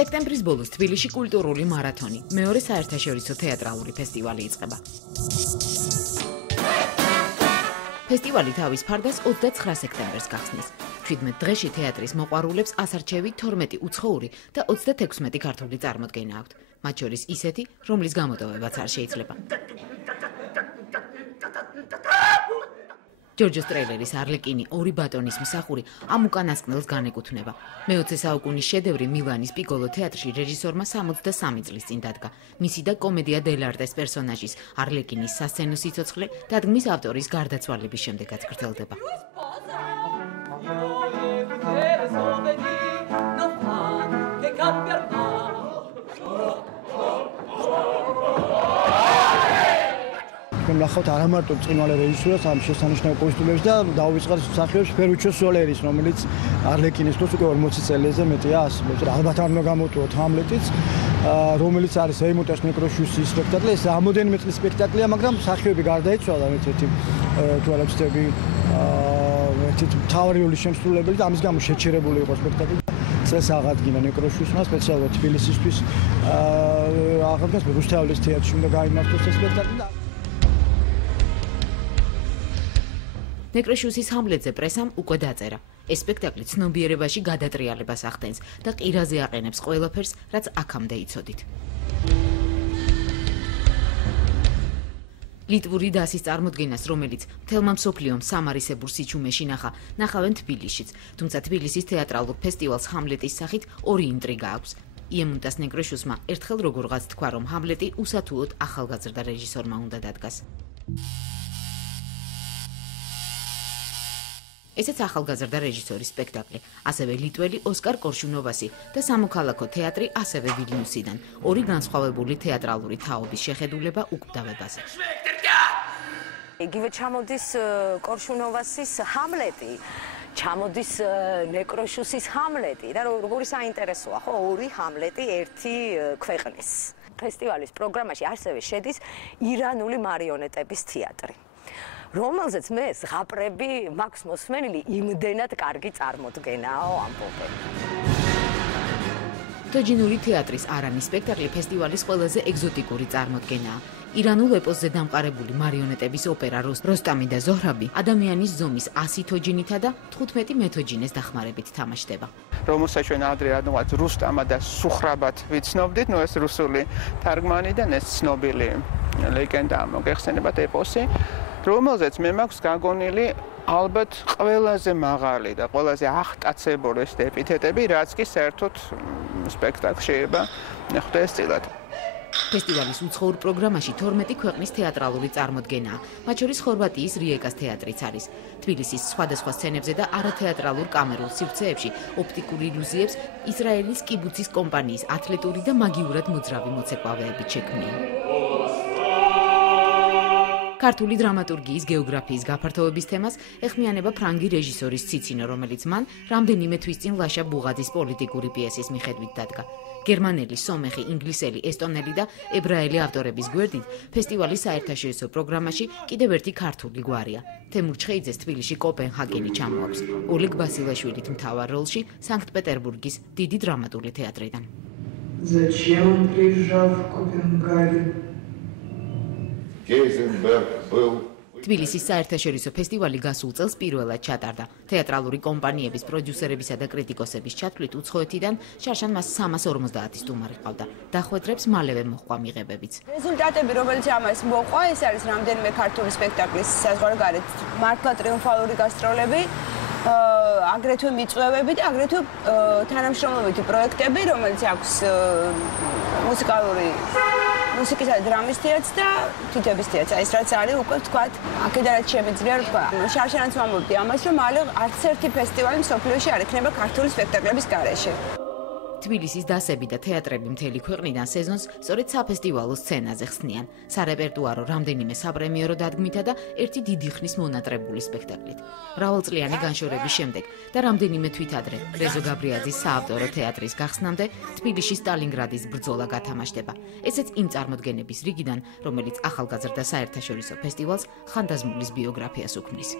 სექტემბრის ბოლოს თბილისში კულტურული მარათონი, მეორე საერთაშორისო თეატრალური ფესტივალი იწყება. ფესტივალი თავის ფარდას 29 სექტემბერს გახსნის. 17 დღეში თეატრის მოყვარულებს ასარჩევი 12 უცხოური და 36 ქართული წარმოდგენა აქვთ. მათ შორის ისეთი, რომლის გამოტოვებაც არ შეიძლება. ჯორჯოს ტრეილერის არლეკინი ორი ბატონის მსახური ამ უკანასკნელს განეკუთვნება. მე-20 საუკუნის შედევრი მილანის პიკოლო თეატრში რეჟისორმა 63 წლის წინ დადგა. მისი და კომედია დელარტეს პერსონაჟის არლეკინის სასცენო სიცოცხლე დადგმის ავტორის გარდაცვალების შემდეგაც გრძელდება. ნახავთ არა მარტო წინვალე რეჟისორს, ამ შესანიშნავ კოსტუმებს და დაუვიწყოთ მსახიობს ფერუჩო სოლერის, რომელიც არლეკინის დროს უკვე 40 წელიწადზე მეტია ასრულებს. ალბათ არ უნდა გამოვტოვოთ ჰამლეტიც, რომელიც არის ეიმუტას ნეკროშუსის სპექტაკლი. ეს რამოდენიმე წლის სპექტაკლია, მაგრამ მსახიობი გარდაიცვალა, ერთ-ერთი თუ არ ვცდები, ერთ-ერთი მთავარი როლის შემსრულებელი და ამის გამო შეჩერებული იყო სპექტაკლი. წელს აღადგინა ნეკროშუსმა სპეციალურად თბილისისთვის, აღადგინეს რუსთაველის თეატრში უნდა გაიმართოს ეს სპექტაკლი და ნეკროშუსის ჰამლეტზე პრესამ უკვე დაწერა. ეს სპექტაკლი ცნობიერებაში გადატრიალებას ახდენს და ყირაზე აყენებს ყველაფერს, რაც აქამდე იცოდით. ლიტვური დასის წარმოდგენას, რომელიც მთელმა მსოფლიომ სამარისებურ სიჩუმეში ნახავენ თბილისშიც, თუმცა თბილისის თეატრალურ ფესტივალს ჰამლეტის სახით ორი ინტრიგა აქვს. იემუნტას ნეკროშუსმა ერთხელ როგორღაც თქვა, რომ ჰამლეტი უსათუოდ ახალგაზრდა რეჟისორმა უნდა დადგას. ესეც ახალგაზრდა რეჟისორის სპექტაკლი, ასევე ლიტველი ოსკარ კორშუნოვასი და სამოქალაქო თეატრი ასევე ვილნიუსიდან, ორი განსხვავებული თეატრალური თაობის შეხედულება უკვდავებაზე. იგივე ჩამოდის კორშუნოვასის ჰამლეტი, ჩამოდის ნეკროშუსის ჰამლეტი და როგორი საინტერესოა, ხო, ორი ჰამლეტი ერთი ქვეყნის. ფესტივალის პროგრამაში ასევე შედის ირანული მარიონეტების თეატრი, რომელზეც მე ზღაპრები მაქვს მოსმენილი იმდენად კარგი წარმოდგენაო ამბობენ. თოჯინური თეატრის არანის სპექტაკლი ფესტივალის ყველაზე ეგზოტიკური წარმოდგენაა. ირანულ ეპოსზე დამყარებული მარიონეტების ოპერა როსტამი და ზოჰრაბი ადამიანის ზომის 100 თოჯინითა და 15 მეთოჯინეს დახმარებით თამაშდება. რომელსაც ჩვენ ადრე რაღაც რუსტამა და სუხრაბად ვიცნობდით, ნუ ეს რუსული თარგმანიდან ეს ცნობილი ლეგენდა მოგეხსენებათ ეპოსი, რომელზეც მე მაქვს გაგონილი ალბათ ყველაზე მაღალი და ყველაზე აღტაცებული ეს ეპითეტები, რაც კი საერთოდ სპექტაკლში ხვდა ეს წილად. ფესტივალის უცხოურ პროგრამაში 12 ქვეყნის თეატრალური წარმოდგენაა, მათ შორის ხორვატიის რიეკას თეატრიც არის. თბილისის სხვადასხვა სცენებზე და არათეატრალურ კამერულ სივრცეებში ოპტიკურ ილუზიებს ისრაელის კიბუცის კომპანიის ათლეტური და მაგიურად მოძრავი მოცეკვავეებით შექმნიან. ქართული დრამატურგიის გეოგრაფიის გაფართოების თემას ეხმიანება ფრანგი რეჟისორის ციცინო, რომელიც მან რამდენიმე თვის წინ ლაშა ბუღაძის პოლიტიკური პიესის მიხედვით დადგა. გერმანელი, სომეხი, ინგლისელი, ესტონელი და ებრაელი ავტორების გვერდით ფესტივალის საერთაშორისო პროგრამაში კიდევ ერთი ქართული გვარია. თემურ ჩხეიძეს თბილისში კოპენჰაგენი ჩამოაქვს. ოლეგ ბასილაშვილით მთავარ როლში სანქტ-პეტერბურგის დიდი დრამატული თეატრიდან. Зачем он приезжал в Копенгаген? თბილისის საერთაშორისო ფესტივალი გასულ წელს პირველად ჩატარდა. თეატრალური კომპანიების პროდიუსერებისა და კრიტიკოსების ჩათვლით უცხოეთიდან შარშან მას 350 სტუმარი ყავდა. დახვედრებს მალევე მოჰყვა მიღებებიც. რეზულტატები, რომელიც ამას მოჰყვა, ეს არის რამდენიმე ქართული სპექტაკლის საზღვარგარეთ მართლა ტრიუმფალური გასტროლები, აგრეთვე მიწვევები და აგრეთვე თანამშრომლობითი პროექტები, რომელიც აქვს მუსიკისა და დრამის თეატრს და თვითების თეატრს. ეს რაც არის უკვე ვთქვათ, აქედანაც შემიძლია ვთქვა. შარშანაც ვამბობდი ამას, რომ მალე არც ერთი ფესტივალი მსოფლიოში არ იქნება ქართული სპექტაკლების გარეშე. თბილისის დასები და თეატრები მთელი ქვეყნიდან სეზონს სწორედ საფესტივალო სცენაზე ხსნიან. სარეპერტუარო რამდენიმე საპრემიერო დადგმითა და ერთი დიდი ხნის მონატრებული სპექტაკლით. მრავალწლიანი განშორების შემდეგ და რამდენიმე თვით ადრე რეზო გაბრიაძის საავტორო თეატრის გახსნამდე თბილისში სტალინგრადის ბრძოლა გათამაშდება. ესეც იმ წარმოდგენების რიგიდან, რომელიც ახალგაზრდა საერთაშორისო ფესტივალს ხანდაზმულის ბიოგრაფიას უქმნის.